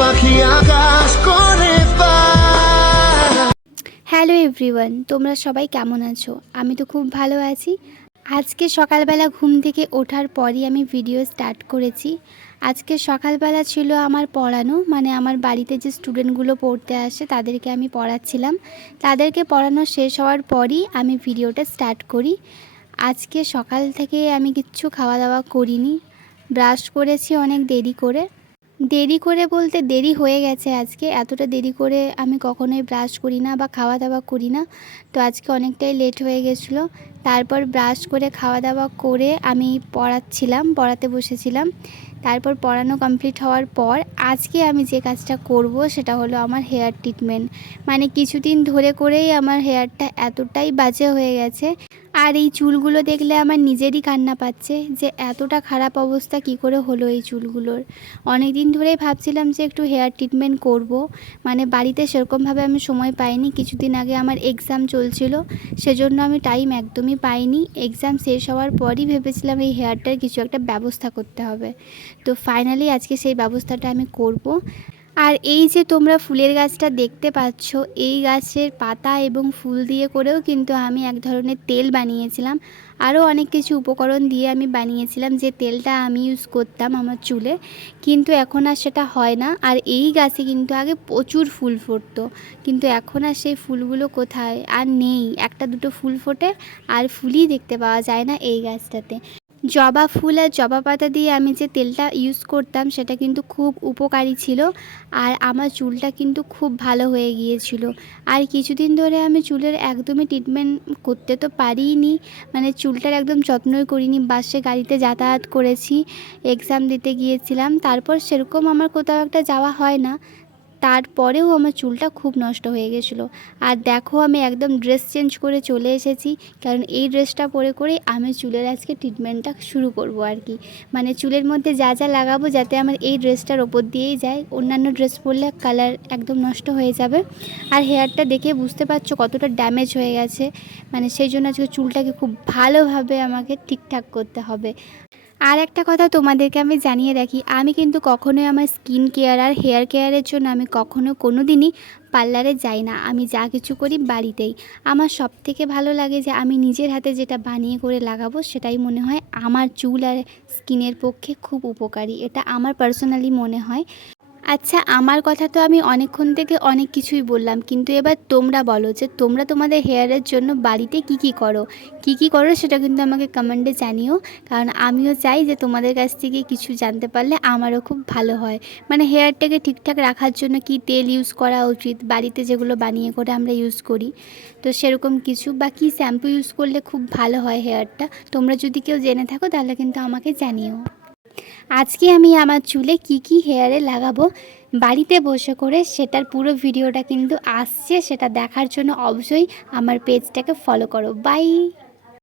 পাখি আকাশ করে hello everyone, তোমরা সবাই কেমন আছো? আমি তো খুব ভালো আছি। আজকে সকালবেলা ঘুম থেকে ওঠার পরই আমি ভিডিও স্টার্ট করেছি। আজকে সকালবেলা ছিল আমার পড়ানো, মানে আমার বাড়িতে যে স্টুডেন্টগুলো পড়তে আসে তাদেরকে আমি পড়াচ্ছিলাম। তাদেরকে পড়ানো শেষ হওয়ার পরই আমি ভিডিওটা স্টার্ট করি। আজকে সকাল থেকে আমি কিচ্ছু খাওয়া দাওয়া করিনি, ব্রাশ করেছি অনেক দেরি করে বলতে দেরি হয়ে গেছে। আজকে এতটা দেরি করে আমি কখনোই ব্রাশ করি না বা খাওয়া দাওয়া করি না, তো আজকে অনেকটাই লেট হয়ে গেছিলো। তারপর ব্রাশ করে খাওয়া দাওয়া করে আমি পড়াতে বসেছিলাম। তারপর পড়ানো কমপ্লিট হওয়ার পর আজকে আমি যে কাজটা করব সেটা হলো আমার হেয়ার ট্রিটমেন্ট। মানে কিছুদিন ধরে করেই আমার হেয়ারটা এতটাই বাজে হয়ে গেছে, আর এই চুলগুলো দেখলে আমার নিজেরই কান্না পাচ্ছে যে এতটা খারাপ অবস্থা কি করে হলো এই চুলগুলোর। অনেক দিন ধরেই ভাবছিলাম যে একটু হেয়ার ট্রিটমেন্ট করব, মানে বাড়িতে সেরকমভাবে আমি সময় পাইনি। কিছুদিন আগে আমার এক্সাম চলছিল, সেজন্য আমি টাইম একদমই পাইনি। এক্সাম শেষ হওয়ার পরই ভেবেছিলাম এই হেয়ারটার কিছু একটা ব্যবস্থা করতে হবে। তো ফাইনালি আজকে সেই ব্যবস্থাটা আমি করব। আর এই যে তোমরা ফুলের গাছটা দেখতে পাচ্ছ, এই গাছের পাতা এবং ফুল দিয়ে করেও কিন্তু আমি এক ধরনের তেল বানিয়েছিলাম। আরও অনেক কিছু উপকরণ দিয়ে আমি বানিয়েছিলাম, যে তেলটা আমি ইউজ করতাম আমার চুলে, কিন্তু এখন আর সেটা হয় না। আর এই গাছে কিন্তু আগে প্রচুর ফুল ফুটতো, কিন্তু এখন আর সেই ফুলগুলো কোথায় আর নেই। একটা দুটো ফুল ফোটে, আর ফুলই দেখতে পাওয়া যায় না এই গাছটাতে। জবা ফুল আর জবা পাতা দিয়ে আমি যে তেলটা ইউজ করতাম সেটা কিন্তু খুব উপকারী ছিল, আর আমার চুলটা কিন্তু খুব ভালো হয়ে গিয়েছিল। আর কিছুদিন ধরে আমি চুলের একদমই ট্রিটমেন্ট করতে তো পারিনি, মানে চুলটার একদম যত্নই করিনি। বাসে গাড়িতে যাতায়াত করেছি, এক্সাম দিতে গিয়েছিলাম, তারপর সেরকম আমার কোথাও একটা যাওয়া হয় না। তারপরেও আমার চুলটা খুব নষ্ট হয়ে গেছিলো। আর দেখো আমি একদম ড্রেস চেঞ্জ করে চলে এসেছি, কারণ এই ড্রেসটা পরে করেই আমি চুলের আজকে ট্রিটমেন্টটা শুরু করব আর কি। মানে চুলের মধ্যে যা যা লাগাবো যাতে আমার এই ড্রেসটার ওপর দিয়েই যায়, অন্যান্য ড্রেস পরলে কালার একদম নষ্ট হয়ে যাবে। আর হেয়ারটা দেখে বুঝতে পারছো কতটা ড্যামেজ হয়ে গেছে, মানে সেই জন্য আজকে চুলটাকে খুব ভালোভাবে আমাকে ঠিকঠাক করতে হবে। আর একটা কথা তোমাদেরকে আমি জানিয়ে রাখি, আমি কিন্তু কখনোই আমার স্কিন কেয়ার আর হেয়ার কেয়ারের জন্য আমি কখনো কোনো দিনই পার্লারে যাই না। আমি যা কিছু করি বাড়িতেই। আমার সবথেকে ভালো লাগে যে আমি নিজের হাতে যেটা বানিয়ে করে লাগাবো সেটাই মনে হয় আমার চুল আর স্কিনের পক্ষে খুব উপকারী, এটা আমার পার্সোনালি মনে হয়। আচ্ছা, আমার কথা তো আমি অনেকক্ষণ থেকে অনেক কিছুই বললাম, কিন্তু এবার তোমরা বলো যে তোমরা তোমাদের হেয়ারের জন্য বাড়িতে কি করো সেটা কিন্তু আমাকে কমেন্টে জানিও, কারণ আমিও চাই যে তোমাদের কাছ থেকে কিছু জানতে পারলে আমারও খুব ভালো হয়। মানে হেয়ারটাকে ঠিকঠাক রাখার জন্য কি তেল ইউজ করা উচিত বাড়িতে, যেগুলো বানিয়ে করে আমরা ইউজ করি, তো সেরকম কিছু, বা কী শ্যাম্পু ইউজ করলে খুব ভালো হয় হেয়ারটা, তোমরা যদি কেউ জেনে থাকো তাহলে কিন্তু আমাকে জানিও। আজকে আমি আমার চুলে কি হেয়ারে লাগাবো বাড়িতে বসে করে, সেটার পুরো ভিডিওটা কিন্তু আসছে, সেটা দেখার জন্য অবশ্যই আমার পেজটাকে ফলো করো। বাই।